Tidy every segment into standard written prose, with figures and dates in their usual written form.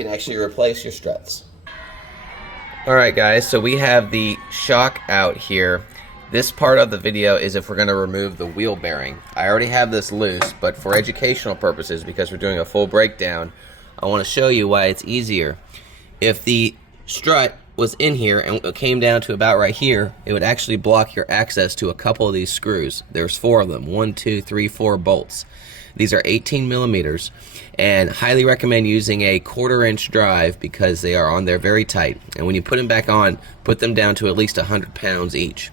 You can actually replace your struts. Alright guys, so we have the shock out here. This part of the video is if we're going to remove the wheel bearing. I already have this loose, but for educational purposes, because we're doing a full breakdown, I want to show you why it's easier. If the strut was in here and it came down to about right here, it would actually block your access to a couple of these screws. There's 4 of them, 1, 2, 3, 4 bolts. These are 18 millimeters, and highly recommend using a 1/4 inch drive because they are on there very tight. And when you put them back on, put them down to at least 100 pounds each.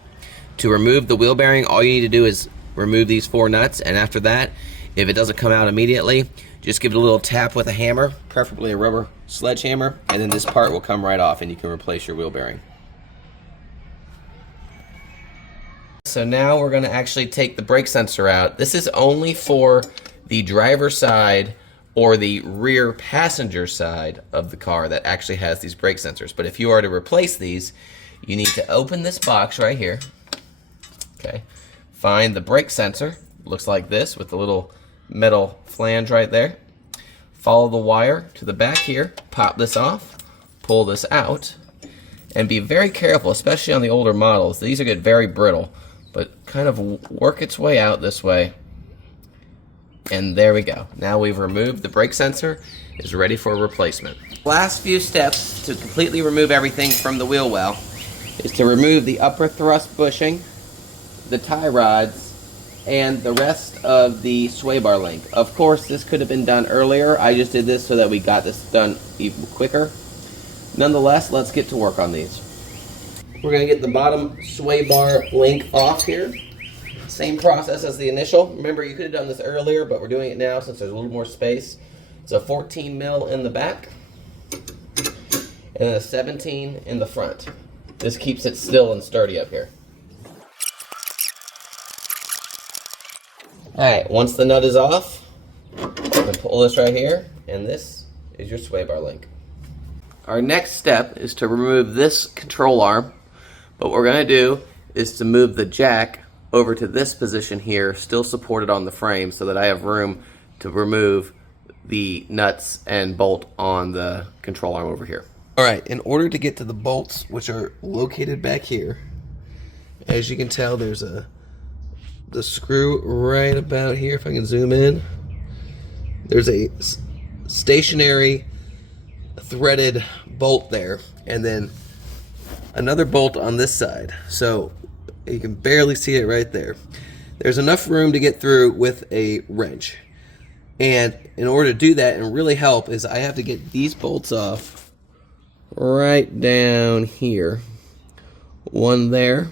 To remove the wheel bearing, all you need to do is remove these 4 nuts, and after that, if it doesn't come out immediately, just give it a little tap with a hammer, preferably a rubber sledgehammer, and then this part will come right off and you can replace your wheel bearing. So now we're going to actually take the brake sensor out. This is only for the driver's side or the rear passenger side of the car that actually has these brake sensors. But if you are to replace these, you need to open this box right here. Okay, find the brake sensor, looks like this with the little metal flange right there. Follow the wire to the back here, pop this off, pull this out, and be very careful, especially on the older models. These are get very brittle, but kind of work its way out this way. And there we go. Now we've removed the brake sensor, is ready for replacement. Last few steps to completely remove everything from the wheel well is to remove the upper thrust bushing, the tie rods, and the rest of the sway bar link. Of course, this could have been done earlier. I just did this so that we got this done even quicker. Nonetheless, let's get to work on these. We're going to get the bottom sway bar link off here. Same process as the initial. Remember, you could have done this earlier, but we're doing it now since there's a little more space. It's a 14 mil in the back and a 17 in the front. This keeps it still and sturdy up here. Alright, once the nut is off, you can pull this right here, and this is your sway bar link. Our next step is to remove this control arm, but what we're going to do is to move the jack over to this position here, still supported on the frame, so that I have room to remove the nuts and bolt on the control arm over here. Alright, in order to get to the bolts, which are located back here, as you can tell, there's the screw right about here. If I can zoom in, there's a stationary threaded bolt there, and then another bolt on this side, so you can barely see it right there. There's enough room to get through with a wrench, and in order to do that and really help is I have to get these bolts off right down here, one there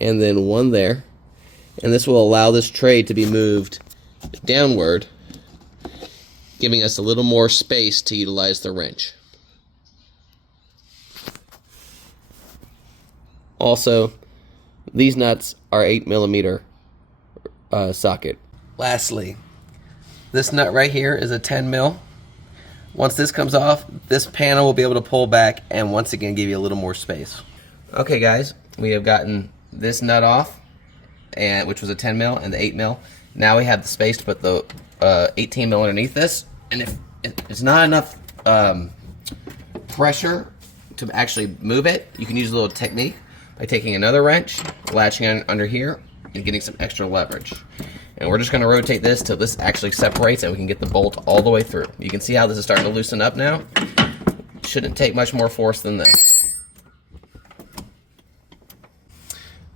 and then one there. And this will allow this tray to be moved downward, giving us a little more space to utilize the wrench. Also, these nuts are 8 millimeter socket. Lastly, this nut right here is a 10 mil. Once this comes off, this panel will be able to pull back and once again give you a little more space. Okay guys, we have gotten this nut off, and which was a 10 mil and the 8 mil. Now we have the space to put the 18 mil underneath this, and if it's not enough pressure to actually move it, you can use a little technique by taking another wrench, latching on under here, and getting some extra leverage. And we're just going to rotate this till this actually separates and we can get the bolt all the way through. You can see how this is starting to loosen up now. Shouldn't take much more force than this.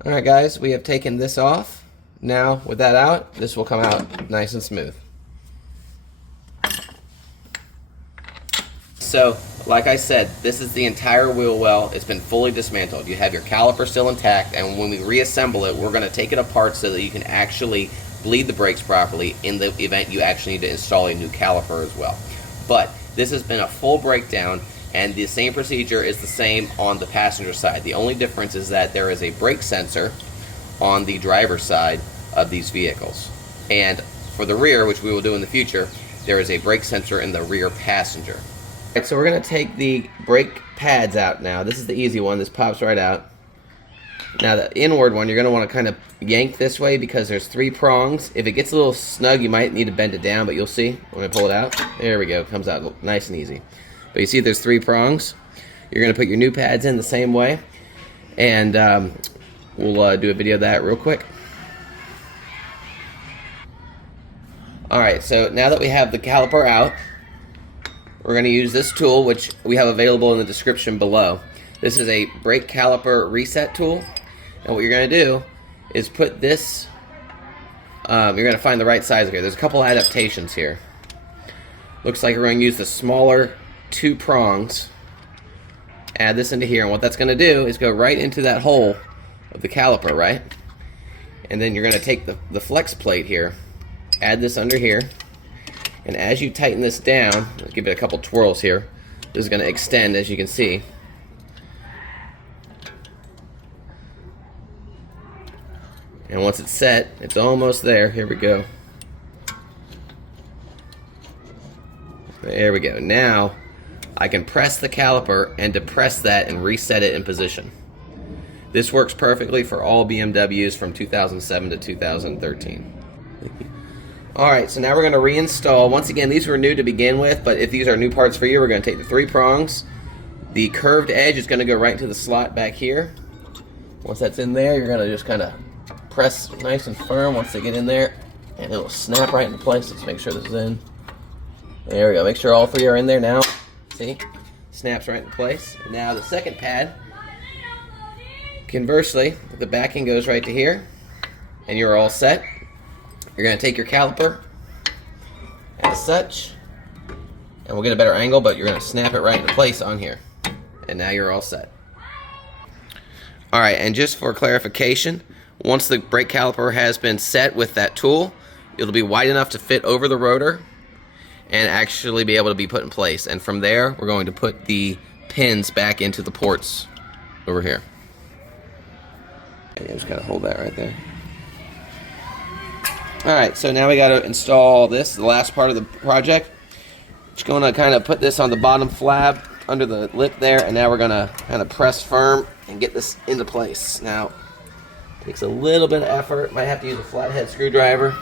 Alright guys, we have taken this off. Now with that out, this will come out nice and smooth. So, like I said, this is the entire wheel well. It's been fully dismantled. You have your caliper still intact, and when we reassemble it, we're going to take it apart so that you can actually bleed the brakes properly in the event you actually need to install a new caliper as well. But this has been a full breakdown, and the same procedure is the same on the passenger side. The only difference is that there is a brake sensor on the driver's side of these vehicles. And for the rear, which we will do in the future, there is a brake sensor in the rear passenger. Alright, so we're going to take the brake pads out now. This is the easy one. This pops right out. Now the inward one, you're going to want to kind of yank this way because there's 3 prongs. If it gets a little snug, you might need to bend it down, but you'll see when I pull it out. There we go. It comes out nice and easy. But you see there's 3 prongs. You're going to put your new pads in the same way. And we'll do a video of that real quick. Alright, so now that we have the caliper out, we're going to use this tool, which we have available in the description below. This is a brake caliper reset tool. And what you're going to do is put this, you're going to find the right size here. There's a couple adaptations here. Looks like we're going to use the smaller 2 prongs. Add this into here, and what that's going to do is go right into that hole of the caliper, right? And then you're going to take the flex plate here, add this under here, and as you tighten this down, let's give it a couple twirls here. This is going to extend, as you can see. And once it's set, it's almost there. Here we go. There we go. Now, I can press the caliper and depress that and reset it in position. This works perfectly for all BMWs from 2007 to 2013. Alright, so now we're going to reinstall. Once again, these were new to begin with, but if these are new parts for you, we're going to take the 3 prongs. The curved edge is going to go right into the slot back here. Once that's in there, you're going to just kind of press nice and firm once they get in there, and it'll snap right into place. Let's make sure this is in. There we go. Make sure all 3 are in there now. See? Snaps right into place. And now the second pad, conversely, the backing goes right to here, and you're all set. You're going to take your caliper, as such, and we'll get a better angle, but you're going to snap it right into place on here. And now you're all set. Alright, and just for clarification, once the brake caliper has been set with that tool, it'll be wide enough to fit over the rotor and actually be able to be put in place. And from there, we're going to put the pins back into the ports over here. Okay, just gotta hold that right there. Alright, so now we gotta install this, the last part of the project. Just gonna kind of put this on the bottom flap under the lip there, and now we're gonna kind of press firm and get this into place. Now, takes a little bit of effort. Might have to use a flathead screwdriver.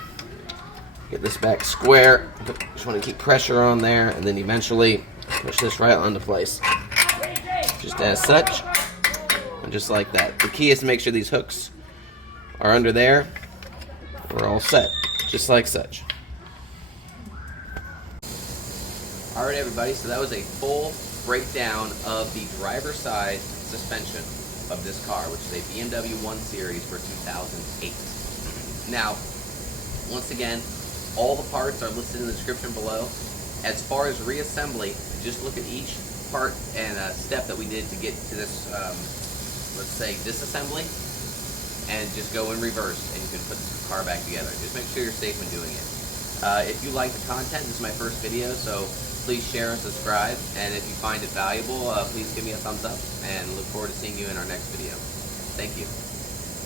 Get this back square. Just want to keep pressure on there, and then eventually push this right onto place. Just as such, and just like that. The key is to make sure these hooks are under there. We're all set, just like such. Alright everybody, so that was a full breakdown of the driver's side suspension of this car, which is a BMW 1 Series for 2008. Now, once again, all the parts are listed in the description below. As far as reassembly, just look at each part and step that we did to get to this, let's say, disassembly, and just go in reverse, and you can put the car back together. Just make sure you're safe when doing it. If you like the content, this is my first video, so please share and subscribe, and if you find it valuable, please give me a thumbs up, and look forward to seeing you in our next video. Thank you.